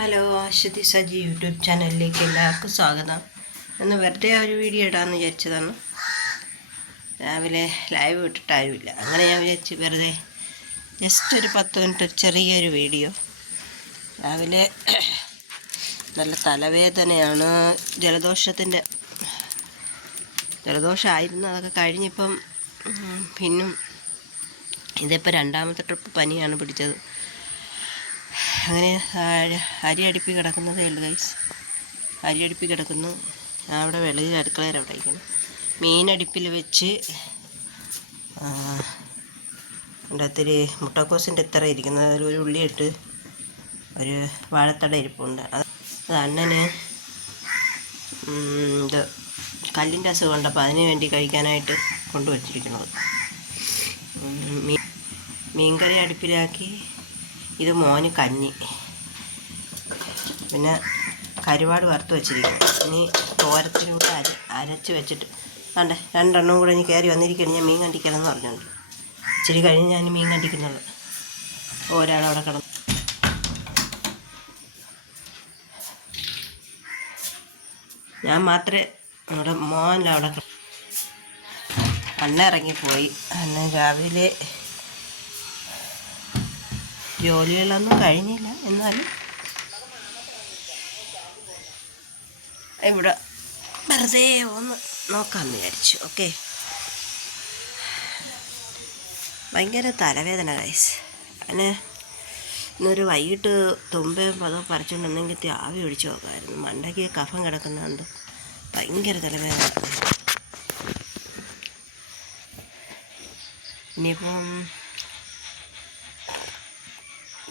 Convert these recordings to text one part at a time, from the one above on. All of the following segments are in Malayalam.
ഹലോ, അശ്വതി സജി യൂട്യൂബ് ചാനലിലേക്ക് എല്ലാവർക്കും സ്വാഗതം. ഇന്ന് വെറുതെ ഒരു വീഡിയോ ഇടാമെന്ന് വിചാരിച്ചതാണ്. രാവിലെ ലൈവ് ഇട്ടിട്ടാരുമില്ല, അങ്ങനെ ഞാൻ വിചാരിച്ചു വെറുതെ ജസ്റ്റ് ഒരു 10 മിനിറ്റ് ചെറിയൊരു വീഡിയോ. രാവിലെ നല്ല തലവേദനയാണ്, ജലദോഷമായിരുന്നു. അതൊക്കെ കഴിഞ്ഞിപ്പം പിന്നും ഇതിപ്പോൾ 2ാമത്തെ ട്രിപ്പ് പനിയാണ് പിടിച്ചത്. അങ്ങനെ അരി അടുപ്പി കിടക്കുന്നതേ ഉള്ളൂ ഗൈസ്. അരി അടുപ്പി കിടക്കുന്നു. ഞാൻ അവിടെ വെളിയിൽ അടുക്കളയിൽ അവിടെ ഇരിക്കുന്നു. മീനടുപ്പിൽ വെച്ച് എൻ്റെ അത്തിരി മുട്ടക്കോസിൻ്റെ ഇത്ര ഇരിക്കുന്നത്. അതിലൊരു ഉള്ളിയിട്ട് ഒരു വാഴത്തട ഇരിപ്പുണ്ട്. അത് അണ്ണന് ഇത് കല്ലിൻ്റെ അസുഖം ഉണ്ടപ്പോൾ അതിന് വേണ്ടി കഴിക്കാനായിട്ട് കൊണ്ടുവച്ചിരിക്കുന്നത്. മീൻകറി അടുപ്പിലാക്കി. ഇത് മോന് കഞ്ഞി, പിന്നെ കരുവാട് വറുത്ത് വെച്ചിരിക്കുന്നു. ഇനി തോരത്തിലൂടെ അരച്ച് വെച്ചിട്ട് വേണ്ടേ 2 എണ്ണം കൂടെ ഇനി കയറി വന്നിരിക്കണം. ഞാൻ മീൻ കണ്ടിക്കണമെന്ന് പറഞ്ഞുകൊണ്ട് ഇച്ചിരി കഴിഞ്ഞ് ഞാൻ മീൻ കണ്ടിക്കുന്നുള്ളു. ഒരാളവിടെ കിടന്നു. ഞാൻ മാത്രമേ നമ്മുടെ മോനവിടെ അണ്ണ ഇറങ്ങിപ്പോയി. അണ്ണ രാവിലെ ജോലികളൊന്നും കഴിഞ്ഞില്ല, എന്നാലും ഇവിടെ വെറുതെ ഒന്ന് നോക്കാമെന്ന് വിചാരിച്ചു. ഓക്കെ, ഭയങ്കര തലവേദന ഗൈസ്. അങ്ങനെ ഇന്നൊരു വൈകിട്ട് തുമ്പയും പതോ പറിച്ചുകൊണ്ടെന്നെങ്കിൽ ആവി ഒഴിച്ച് നോക്കാമായിരുന്നു. മണ്ടയ്ക്ക് കഫം കിടക്കുന്നുണ്ട്, ഭയങ്കര തലവേദന. ഇനിയിപ്പം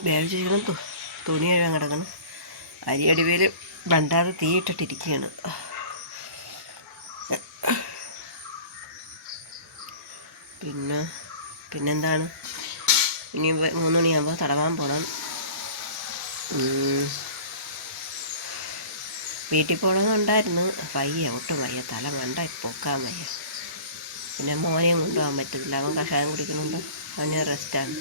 വേവിച്ചിരിക്കണം, തുണി കഴുകാൻ കിടക്കണം. അരിയടിവേൽ രണ്ടാമത് തീയിട്ടിട്ടിരിക്കുകയാണ്. പിന്നെന്താണ്, ഇനി 3 മണിയാകുമ്പോൾ തടവാൻ പോകണം. വീട്ടിൽ പോകണമെന്നുണ്ടായിരുന്നു. ഒട്ടും വയ്യ, തല മണ്ട പൊക്കാൻ വയ്യ. പിന്നെ മോനെയും കൊണ്ടുപോകാൻ പറ്റത്തില്ല, അവൻ കഷായം കുടിക്കുന്നുണ്ട്. അവന് റെസ്റ്റാണ്.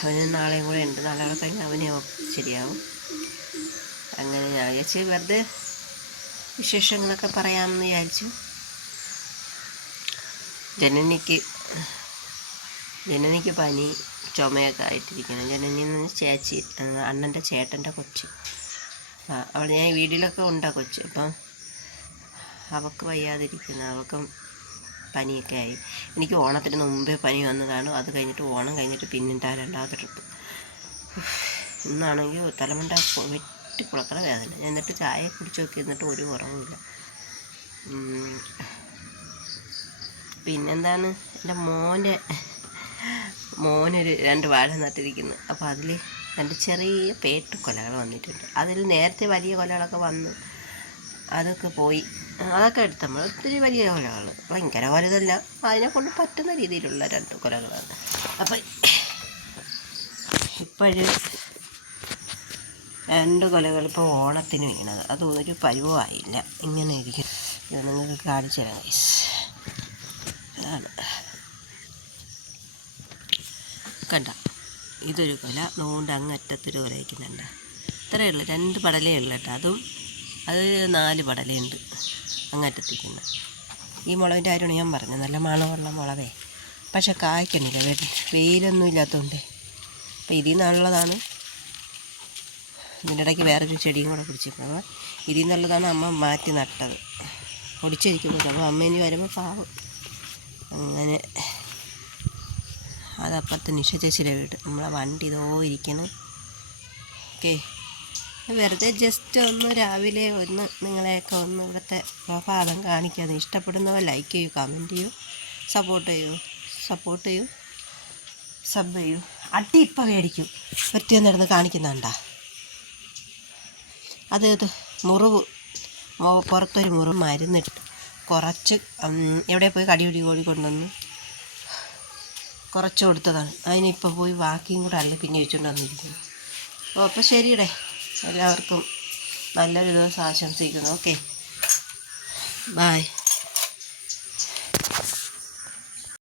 അവന് നാളെയും കൂടെ ഉണ്ട്. നാളെ കഴിഞ്ഞ് അവനെ ശരിയാവും. അങ്ങനെ ഞാൻ വിചാരിച്ച് വെറുതെ വിശേഷങ്ങളൊക്കെ പറയാമെന്ന് വിചാരിച്ചു. ജനനിക്ക് പനി ചുമയൊക്കെ ആയിട്ടിരിക്കണം. ജനനിന്ന് ചേച്ചി, അണ്ണൻ്റെ ചേട്ടൻ്റെ കൊച്ച്, അവൾ ഞാൻ വീട്ടിലൊക്കെ ഉണ്ടാ കൊച്ച്. അപ്പം അവൾക്ക് വയ്യാതിരിക്കുന്നു, അവൾക്കും പനിയൊക്കെ ആയി. എനിക്ക് ഓണത്തിന് മുമ്പേ പനി വന്നതാണ്. അത് കഴിഞ്ഞിട്ട് ഓണം കഴിഞ്ഞിട്ട് പിന്നെന്താ 2ാമത്തെ ട്രിപ്പ്. ഇന്നാണെങ്കിൽ തലമണ്ട വെട്ടിക്കുളക്കണ വേദന. ഞാൻ എന്നിട്ട് ചായ കുടിച്ച് നോക്കി, എന്നിട്ട് ഒരു കുറവുമില്ല. പിന്നെന്താണ്, എൻ്റെ മോനൊരു 2 വാഴ നട്ടിരിക്കുന്നു. അപ്പോൾ അതിൽ 2 ചെറിയ പേട്ടുകൊലകൾ വന്നിട്ടുണ്ട്. അതിൽ നേരത്തെ വലിയ കൊലകളൊക്കെ വന്നു, അതൊക്കെ പോയി. അതൊക്കെ എടുത്ത് നമ്മൾ ഒത്തിരി വലിയ കൊലകൾ, ഭയങ്കര വലുതല്ല, അതിനെക്കൊണ്ട് പറ്റുന്ന രീതിയിലുള്ള 2 കൊലകളാണ്. അപ്പം ഇപ്പോഴും 2 കൊലകൾ ഇപ്പോൾ ഓണത്തിന് വീണത്. അതൊരു പരിവമായില്ല, ഇങ്ങനെ ഇരിക്കും. ഇത് നിങ്ങൾക്ക് കാണിച്ചു തരാം ഗൈസ്. അതാണ് കണ്ട, ഇതൊരു കൊല നോണ്ട് അങ്ങറ്റത്തൊരു കൊല വയ്ക്കുന്നുണ്ട്. ഇത്രയേ ഉള്ളൂ, 2 പടലേ ഉള്ളൂ കേട്ടോ. അത് 4 പടലയുണ്ട് അങ്ങറ്റത്തിരിക്കുന്നത്. ഈ മുളകിൻ്റെ കാര്യമാണ് ഞാൻ പറഞ്ഞത്, നല്ല മണമുള്ള മുളകേ. പക്ഷെ കായ്ക്കണില്ല, വെയിലൊന്നും ഇല്ലാത്തതുകൊണ്ട്. അപ്പോൾ ഇതിൽ നിന്നുള്ളതാണ്. ഇതിൻ്റെ ഇടയ്ക്ക് വേറൊരു ചെടിയും കൂടെ പിടിച്ചിരിക്കുന്നത്. ഇതിൽ നിന്നുള്ളതാണ് അമ്മ മാറ്റി നട്ടത്, പൊടിച്ചിരിക്കുമ്പോൾ. അപ്പോൾ അമ്മ ഇനി വരുമ്പോൾ പാവം. അങ്ങനെ അതപ്പുറത്ത് നിഷ ചേച്ചിയുടെ വീട്. നമ്മളെ വണ്ടി ഇതോ ഇരിക്കണം. ഓക്കെ, വെറുതെ ജസ്റ്റ് ഒന്ന് രാവിലെ ഒന്ന് നിങ്ങളെയൊക്കെ ഒന്ന് ഇവിടുത്തെ പാദം കാണിക്കാതെ. ഇഷ്ടപ്പെടുന്നവർ ലൈക്ക് ചെയ്യൂ, കമൻറ്റ് ചെയ്യൂ, സപ്പോർട്ട് ചെയ്യൂ, സബ് ചെയ്യൂ. അടി ഇപ്പം മേടിക്കും. ഒറ്റയൊന്നിരുന്ന് കാണിക്കുന്നുണ്ടാ. അത് മുറിവ്, പുറത്തൊരു മുറിവ് മരുന്നിട്ട് കുറച്ച് എവിടെ പോയി കടിപിടി കോഴി കൊണ്ടുവന്ന് കുറച്ച് കൊടുത്തതാണ്. അതിനിപ്പോൾ പോയി ബാക്കിയും കൂടെ അല്ല പിന്നെ വെച്ചുകൊണ്ട് വന്നിരിക്കുന്നു. അപ്പോൾ ശരിയടേ, എല്ലാവർക്കും നല്ലൊരു ദിവസം ആശംസിക്കുന്നു. Okay, by.